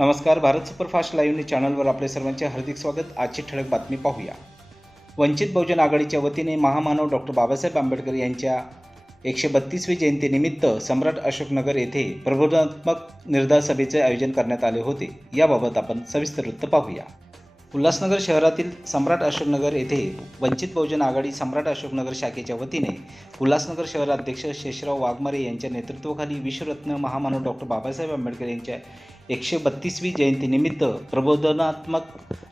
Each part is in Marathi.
नमस्कार भारत सुपरफास्ट लाईव्ह न्यूज चॅनलवर आपले सर्वांचे हार्दिक स्वागत. आजची ठळक बातमी पाहूया. वंचित बहुजन आघाडीच्या वतीने महामानव डॉक्टर बाबासाहेब आंबेडकर यांच्या एकशे बत्तीसवी जयंतीनिमित्त सम्राट अशोकनगर येथे प्रबोधनात्मक निर्धार सभेचे आयोजन करण्यात आले होते. याबाबत आपण सविस्तर वृत्त पाहूया. उल्हासनगर शहरातील सम्राट अशोकनगर येथे वंचित बहुजन आघाडी सम्राट अशोकनगर शाखेच्या वतीने उल्हासनगर शहराध्यक्ष शेषराव वाघमारे यांच्या नेतृत्वाखाली विश्वरत्न महामानव डॉक्टर बाबासाहेब आंबेडकर यांच्या एकशे बत्तीसवी जयंतीनिमित्त प्रबोधनात्मक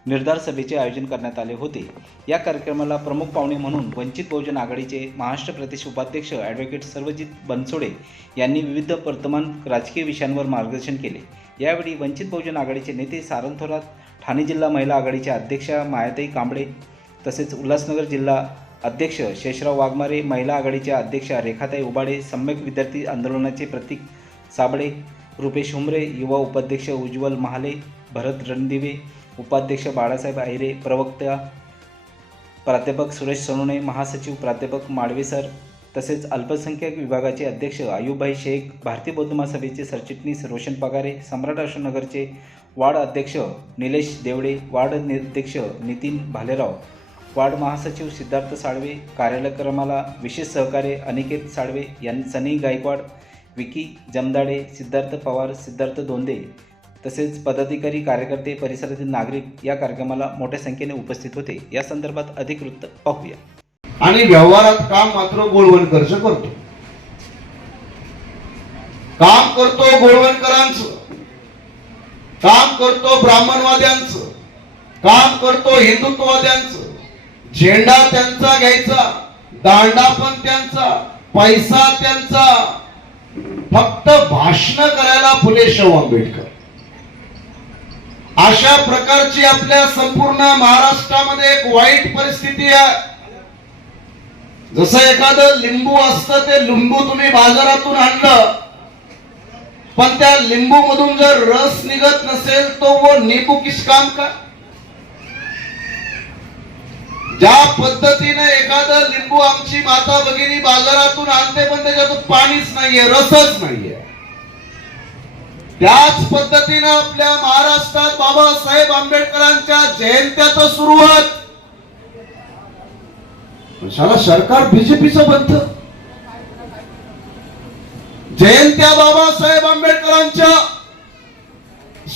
निर्धार सभेचे आयोजन करण्यात आले होते. या कार्यक्रमाला प्रमुख पाहुणे म्हणून वंचित बहुजन आघाडीचे महाराष्ट्र प्रदेश उपाध्यक्ष ॲडव्होकेट सर्वजित बनसोडे यांनी विविध वर्तमान राजकीय विषयांवर मार्गदर्शन केले. यावेळी वंचित बहुजन आघाडीचे नेते सारंग थोरात ठाणे जिल्हा महिला आघाडीच्या अध्यक्षा मायाताई कांबळे तसेच उल्हासनगर जिल्हा अध्यक्ष शेषराव वाघमारे महिला आघाडीच्या अध्यक्षा रेखाताई उबाडे सम्यक विद्यार्थी आंदोलनाचे प्रतीक साबळे रुपेश हुमरे युवा उपाध्यक्ष उज्ज्वल महाले भरत रणदिवे उपाध्यक्ष बाळासाहेब आहिरे प्रवक्ता प्राध्यापक सुरेश सोनवणे महासचिव प्राध्यापक माडवे सर तसेच अल्पसंख्याक विभागाचे अध्यक्ष आयुभाई शेख भारतीय बौद्ध महासभेचे सरचिटणीस रोशन पगारे सम्राट अशोकनगरचे वार्ड अध्यक्ष निलेश देवडे वार्ड अध्यक्ष नितीन भालेराव वार्ड महासचिव सिद्धार्थ साळवे कार्यक्रमाला विशेष सहकार्य अनिकेत साळवे यां सनी गायकवाड विकी जमदाडे सिद्धार्थ पवार सिद्धार्थ दोंदे तसेच पदाधिकारी कार्यकर्ते परिसरातील नागरिक या कार्यक्रमाला मोठ्या संख्येने उपस्थित होते. या संदर्भात अधिक वृत्त पाहूया. आणि व्यवहारात काम मात्र गोळवणकरच करतो. काम करतो गोळवणकरांचं काम करतो ब्राह्मणवाद्यांचं. काम करतो हिंदुत्ववाद्यांचं. झेंडा त्यांचा घ्यायचा दांडा पण त्यांचा पैसा त्यांचा. फक्त भाषण करायला फुले शाहू आंबेडकर. अशा प्रकारची आपल्या संपूर्ण महाराष्ट्रामध्ये एक वाईट परिस्थिती आहे. जसं एखादं लिंबू असतं ते लिंबू तुम्ही बाजारातून आणलं. पण त्या लिंबू मधून जर रस निघत नसेल तो व नींबू किस काम का ज्या पद्धतीने एखादं लिंबू आमची माता भगिनी बाजारातून आणते पण त्याच्यातून पाणीच नाहीये रसच नाहीये. त्याच पद्धतीनं आपल्या महाराष्ट्रात बाबासाहेब आंबेडकरांच्या जयंत्याच सुरुवात कशाला सरकार बीजेपीचं बनत. जयंत्या बाबासाहेब आंबेडकरांच्या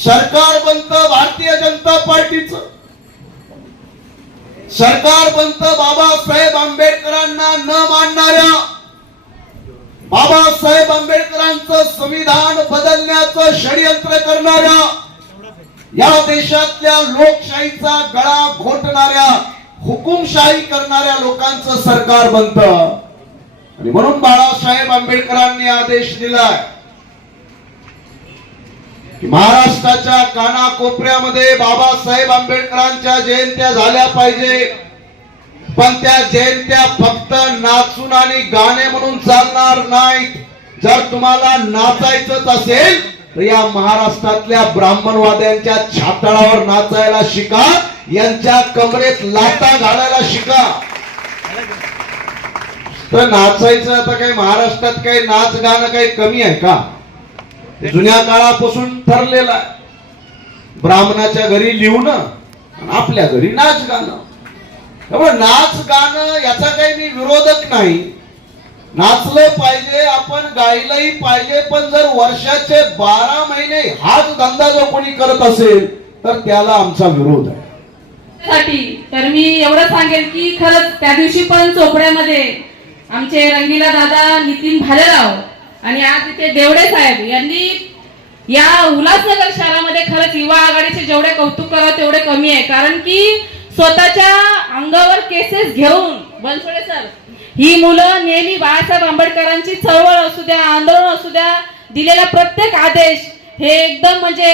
सरकार बनत भारतीय जनता पार्टीचं. सरकार बाबासाहेब आंबेडकरांना न मानणाऱ्या. बाबासाहेब आंबेडकरांचं संविधान बदलण्याचं षडयंत्र करणाऱ्या. या देशातल्या लोकशाहीचा गळा घोटणाऱ्या हुकुमशाही करणाऱ्या लोकांचं सरकार बनत. आणि म्हणून बाळासाहेब आंबेडकरांनी आदेश दिलाय महाराष्ट्राच्या कानाकोपऱ्यामध्ये बाबासाहेब आंबेडकरांच्या जयंत्या झाल्या पाहिजे. पण त्या जयंत्या फक्त नाचून आणि गाणे म्हणून चालणार नाहीत. जर तुम्हाला नाचायचंच असेल तर या महाराष्ट्रातल्या ब्राह्मणवाद्यांच्या छाताळावर नाचायला शिका. यांच्या कमरेत लाटा घालायला शिका. तर नाचायचं आता काही महाराष्ट्रात काही नाच गाणं काही कमी आहे का? जुन्या काळापासून ठरलेला आहे. ब्राह्मणाच्या घरी लिहून आपल्या घरी नाच गाणं. त्यामुळे नाच गाणं याचा काही मी विरोधक नाही. नाचलं पाहिजे आपण गायलंही पाहिजे पण जर वर्षाचे बारा महिने हाच धंदा जो कोणी करत असेल तर त्याला आमचा विरोध आहे. साठी. तर मी एवढं सांगेल की खरंच त्या दिवशी पण चोपड्यामध्ये आमचे रंगीला दादा नितीन भालेराव आणि आज इथे देवडे साहेब यांनी या उल्हासनगर शहरामध्ये खरंच युवा आघाडीचे जेवढे कौतुक करावं तेवढे कमी आहे. कारण की स्वतःच्या अंगावर केसेस घेऊन बनसोडे सर ही मुलं नेहमी बाळासाहेब आंबेडकरांची चळवळ असू द्या आंदोलन असू द्या दिलेला प्रत्येक आदेश हे एकदम म्हणजे